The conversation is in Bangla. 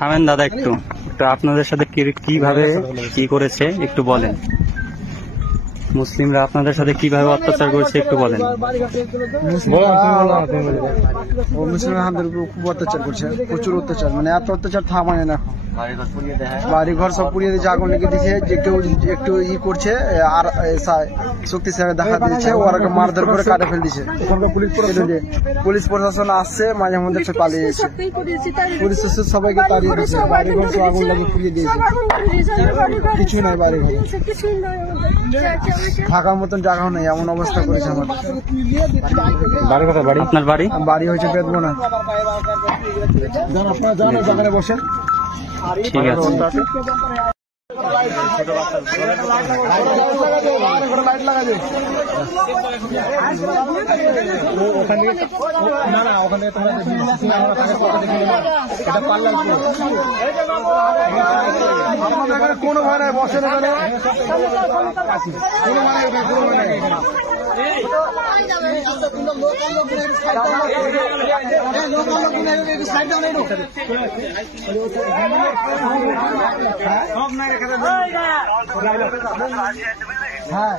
থামেন দাদা, একটু একটু আপনাদের সাথে কিভাবে কি করেছে একটু বলেন। মুসলিমরা আপনাদের সাথে কিভাবে অত্যাচার করেছে একটু বলেন। মুসলিমরা আমাদের উপর খুব অত্যাচার করছে, প্রচুর অত্যাচার, মানে এত অত্যাচার থামায় না। বাড়ি ঘর সব পুড়িয়ে দিয়েছে, আগুন লেগে দিয়েছে। যে কেউ একটু করছে আর শক্তিশালী দেখা দিয়েছে, ওরা মারধর করে কাটে ফেল দিচ্ছে। পুলিশ প্রশাসন আসছে, মাঝে মধ্যে পালিয়ে যাচ্ছে। পুলিশ সবাইকে তাড়িয়ে দিচ্ছে, বাড়ি ঘর সব আগুন লাগিয়ে পুড়িয়ে দিয়েছে। কিছু নাই, বাড়ি ঘর থাকার মতন জায়গাও নেই, এমন অবস্থা করেছে আমাদের। আপনার বাড়ি? বাড়ি হয়েছে বেদবনা। আপনারা বসেন, ঠিক আছে। কোনো ভয় নাই, বসেন এখানে। হ্যাঁ